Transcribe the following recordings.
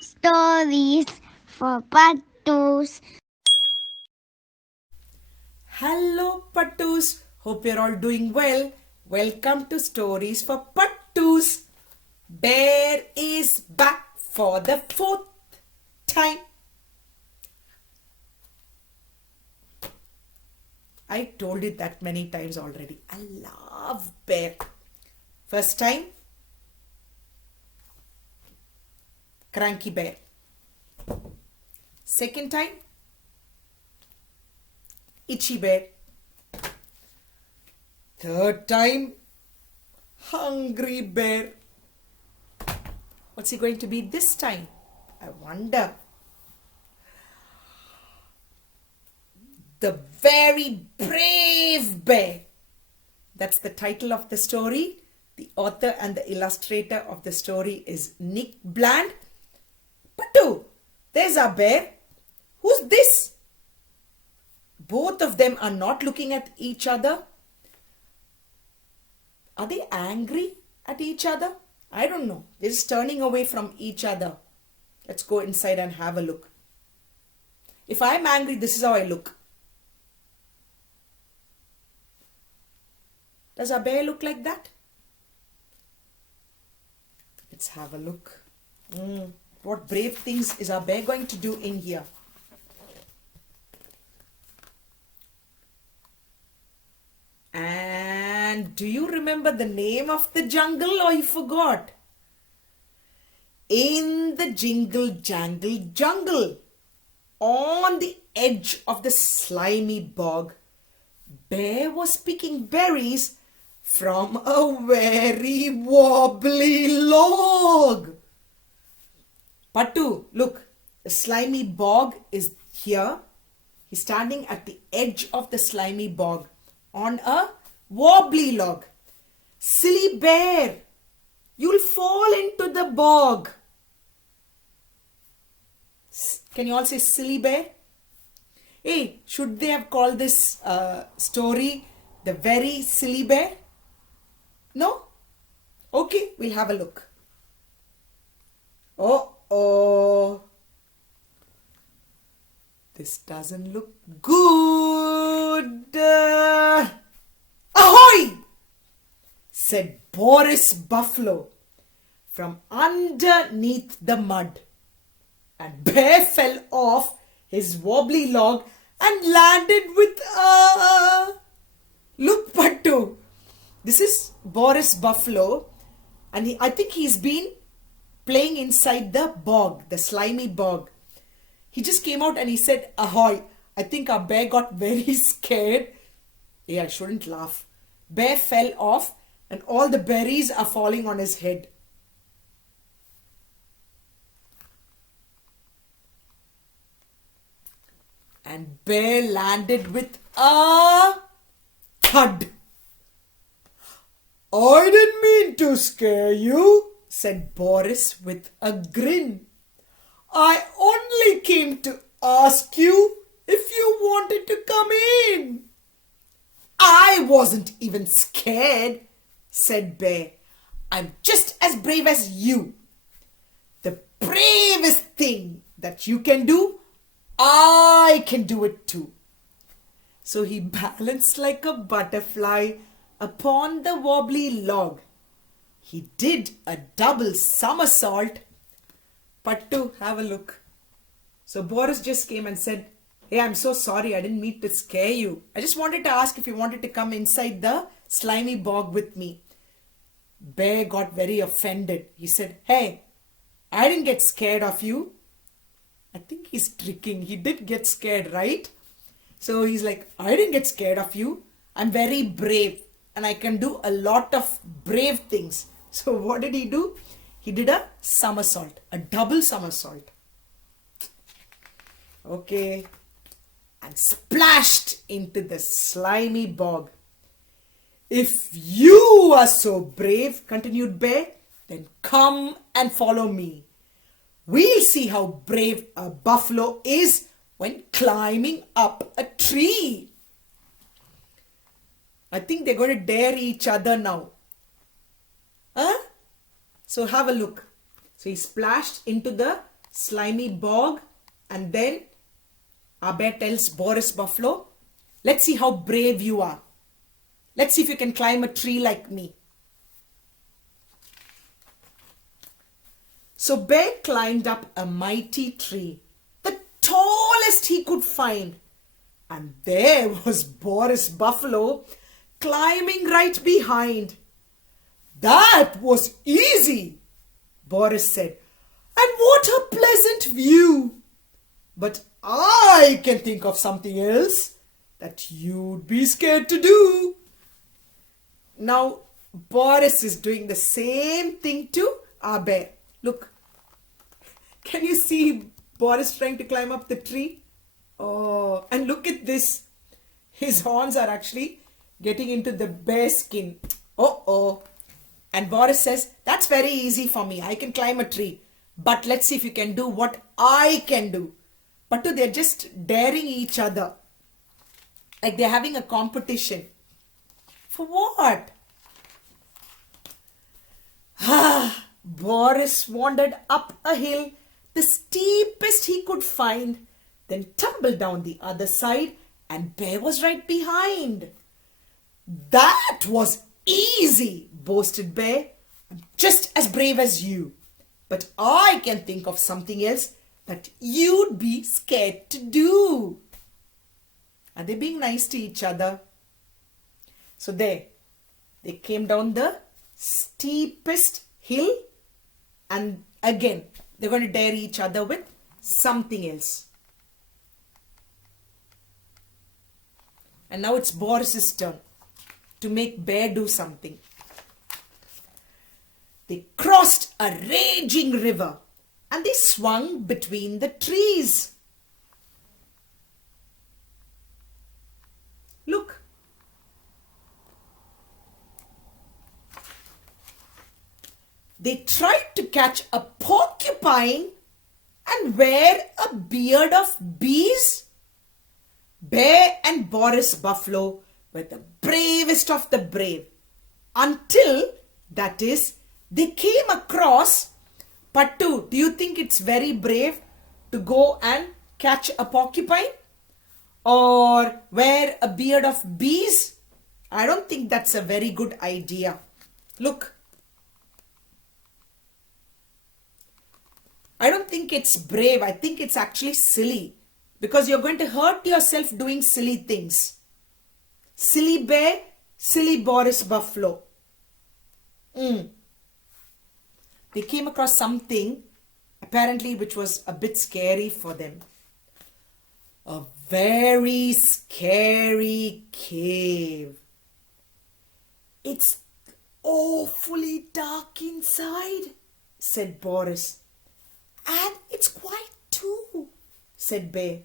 Stories for Pattus. Hello, Pattus. Hope you're all doing well. Welcome to Stories for Pattus. Bear is back for the fourth time. I told it that many times already. I love bear. First time, cranky bear. Second time, itchy bear. Third time, hungry bear. What's he going to be this time? I wonder. The very brave bear. That's the title of the story. The author and the illustrator of the story is Nick Bland. Pattu, there's our bear. Who's this? Both of them are not looking at each other. Are they angry at each other? I don't know. They're just turning away from each other. Let's go inside and have a look. If I'm angry, this is how I look. Does our bear look like that? Let's have a look. What brave things is our bear going to do in here? And do you remember the name of the jungle or you forgot? In the jingle jangle jungle, on the edge of the slimy bog, Bear was picking berries from a very wobbly log. Pattu, look, the slimy bog is here. He's standing at the edge of the slimy bog on a wobbly log. Silly bear, you'll fall into the bog. Can you all say silly bear? Hey, should they have called this story The Very Silly Bear? No? Okay, we'll have a look. Oh. This doesn't look good. Ahoy! Said Boris Buffalo from underneath the mud. And Bear fell off his wobbly log and landed with a... Look, Pattu. This is Boris Buffalo. And I think he's been playing inside the bog, the slimy bog. He just came out and he said, ahoy. I think our bear got very scared. Yeah, I shouldn't laugh. Bear fell off and all the berries are falling on his head. And Bear landed with a thud. I didn't mean to scare you, said Boris with a grin. I only came to ask you if you wanted to come in. I wasn't even scared, said Bear. I'm just as brave as you. The bravest thing that you can do, I can do it too. So he balanced like a butterfly upon the wobbly log. He did a double somersault. Pattu, have a look. So Boris just came and said, hey, I'm so sorry. I didn't mean to scare you. I just wanted to ask if you wanted to come inside the slimy bog with me. Bear got very offended. He said, hey, I didn't get scared of you. I think he's tricking. He did get scared, right? So he's like, I didn't get scared of you. I'm very brave and I can do a lot of brave things. So what did he do? He did a somersault, a double somersault. Okay. And splashed into the slimy bog. If you are so brave, continued Bear, then come and follow me. We'll see how brave a buffalo is when climbing up a tree. I think they're going to dare each other now. Huh? So have a look. So he splashed into the slimy bog, and then our bear tells Boris Buffalo, let's see how brave you are. Let's see if you can climb a tree like me. So Bear climbed up a mighty tree, the tallest he could find. And there was Boris Buffalo climbing right behind. That was easy, Boris said. And what a pleasant view. But I can think of something else that you'd be scared to do. Now, Boris is doing the same thing to our bear. Look, can you see Boris trying to climb up the tree? Oh, and look at this. His horns are actually getting into the bear's skin. Oh. And Boris says, that's very easy for me. I can climb a tree. But let's see if you can do what I can do. But they're just daring each other. Like they're having a competition. For what? Boris wandered up a hill, the steepest he could find, then tumbled down the other side, and Bear was right behind. That was easy, boasted Bear. I'm just as brave as you. But I can think of something else that you'd be scared to do. Are they being nice to each other? So they came down the steepest hill, and again they're going to dare each other with something else. And now it's Boris's turn to make Bear do something. They crossed a raging river and they swung between the trees. Look. They tried to catch a porcupine and wear a beard of bees. Bear and Boris Buffalo were the bravest of the brave until, that is, they came across Pattu. Do you think it's very brave to go and catch a porcupine or wear a beard of bees? I don't think that's a very good idea. Look. I don't think it's brave. I think it's actually silly. Because you're going to hurt yourself doing silly things. Silly Bear, silly Boris Buffalo. They came across something, apparently, which was a bit scary for them. A very scary cave. It's awfully dark inside, said Boris. And it's quiet too, said Bear.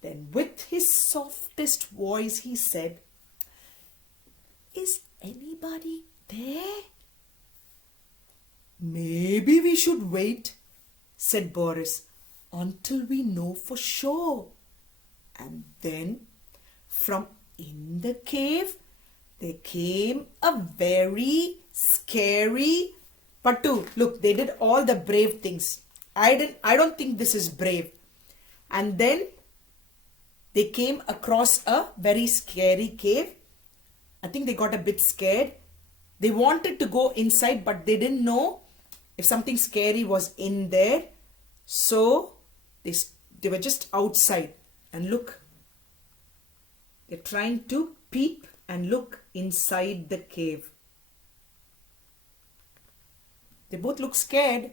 Then with his softest voice he said, is anybody there? Maybe we should wait, said Boris, until we know for sure. And then from in the cave there came a very scary Pattu. Look, they did all the brave things. I don't think this is brave. And then they came across a very scary cave. I think they got a bit scared. They wanted to go inside, but they didn't know if something scary was in there. So they were just outside. And look, they're trying to peep and look inside the cave. They both look scared.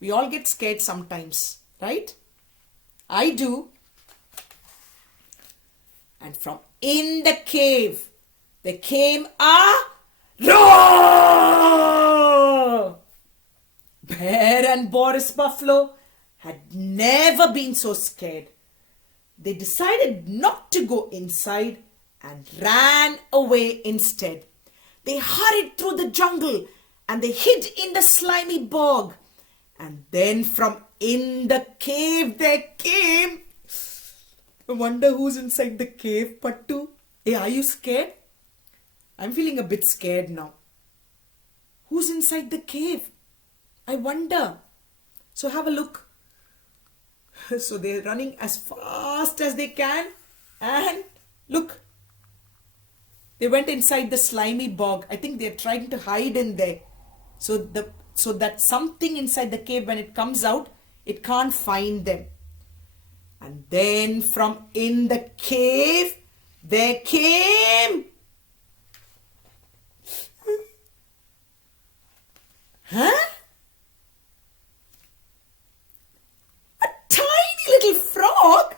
We all get scared sometimes, right? I do. And from in the cave, there came a roar! Bear and Boris Buffalo had never been so scared. They decided not to go inside and ran away instead. They hurried through the jungle and they hid in the slimy bog. And then from in the cave there came... I wonder who's inside the cave, Pattu. Hey, are you scared? I'm feeling a bit scared now. Who's inside the cave? I wonder. So have a look. So they're running as fast as they can. And look, they went inside the slimy bog. I think they're trying to hide in there. So that something inside the cave, when it comes out, it can't find them. And then from in the cave, there came... Huh? A tiny little frog?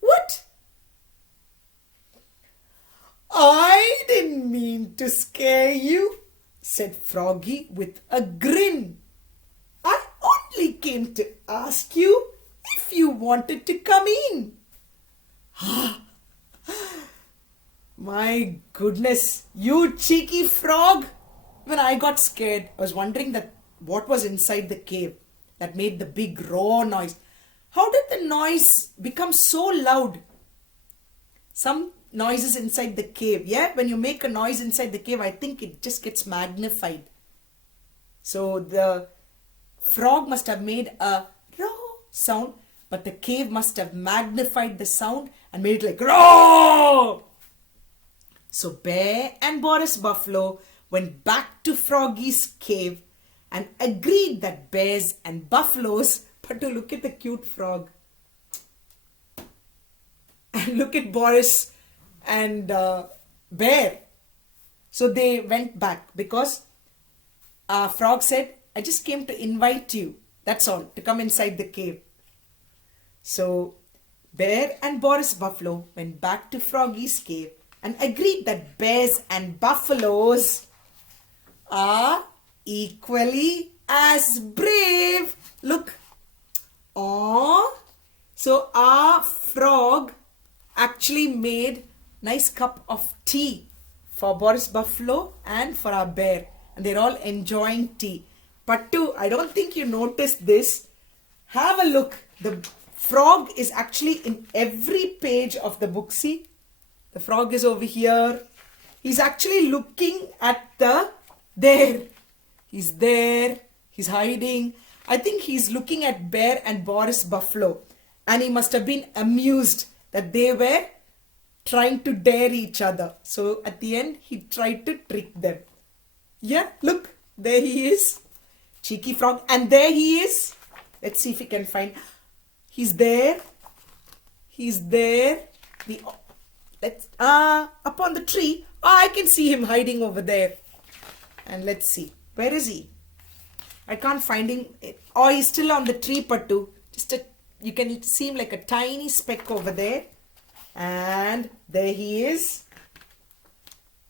What? I didn't mean to scare you, said Froggy with a grin. I only came to ask you if you wanted to come in. My goodness, you cheeky frog. When I got scared, I was wondering that what was inside the cave that made the big roar noise. How did the noise become so loud? Some noises inside the cave, yeah? When you make a noise inside the cave, I think it just gets magnified. So the frog must have made a roar sound, but the cave must have magnified the sound and made it like roar. So Bear and Boris Buffalo went back to Froggy's cave and agreed that bears and buffaloes, but to look at the cute frog. And look at Boris and Bear. So they went back because Frog said, I just came to invite you. That's all, to come inside the cave. So Bear and Boris Buffalo went back to Froggy's cave and agreed that bears and buffaloes are equally as brave. Look. Aww. So our frog actually made nice cup of tea for Boris Buffalo and for our bear. And they're all enjoying tea. Pattu, I don't think you noticed this. Have a look. The frog is actually in every page of the book. See? The frog is over here. He's actually looking at there. He's there. He's hiding. I think he's looking at Bear and Boris Buffalo. And he must have been amused that they were trying to dare each other. So at the end, he tried to trick them. Yeah, look. There he is. Cheeky frog. And there he is. Let's see if we can find. He's there. He's there. Up on the tree. Oh, I can see him hiding over there. And let's see. Where is he? I can't find him. Oh, he's still on the tree, Pattu. You can see him like a tiny speck over there. And there he is.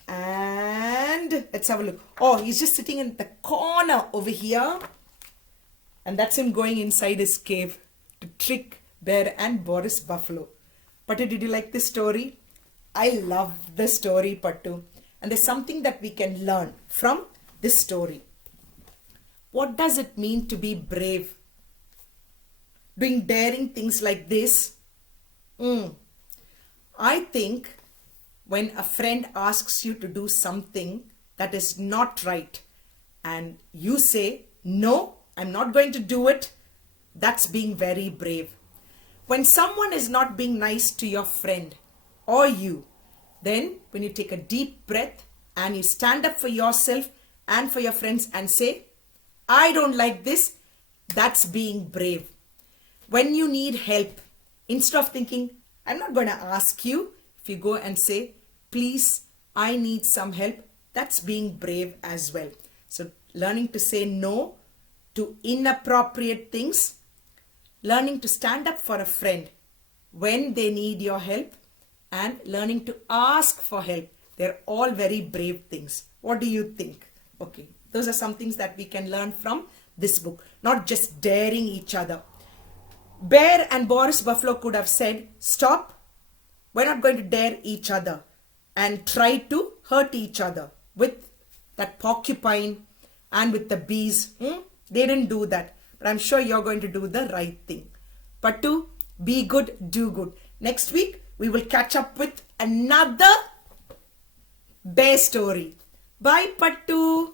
And let's have a look. Oh, he's just sitting in the corner over here. And that's him going inside his cave to trick Bear and Boris Buffalo. Pattu, did you like this story? I love the story, Pattu. And there's something that we can learn from this story. What does it mean to be brave? Doing daring things like this? I think when a friend asks you to do something that is not right and you say, no, I'm not going to do it, that's being very brave. When someone is not being nice to your friend or you, then when you take a deep breath and you stand up for yourself and for your friends and say, I don't like this, that's being brave. When you need help, instead of thinking, I'm not going to ask you, if you go and say, please, I need some help, that's being brave as well. So learning to say no to inappropriate things, learning to stand up for a friend when they need your help, and learning to ask for help. They're all very brave things. What do you think? Okay, those are some things that we can learn from this book. Not just daring each other. Bear and Boris Buffalo could have said, stop, we're not going to dare each other and try to hurt each other with that porcupine and with the bees. They didn't do that. But I'm sure you're going to do the right thing. Pattu, be good, do good. Next week, we will catch up with another bear story. Bye, Pattu.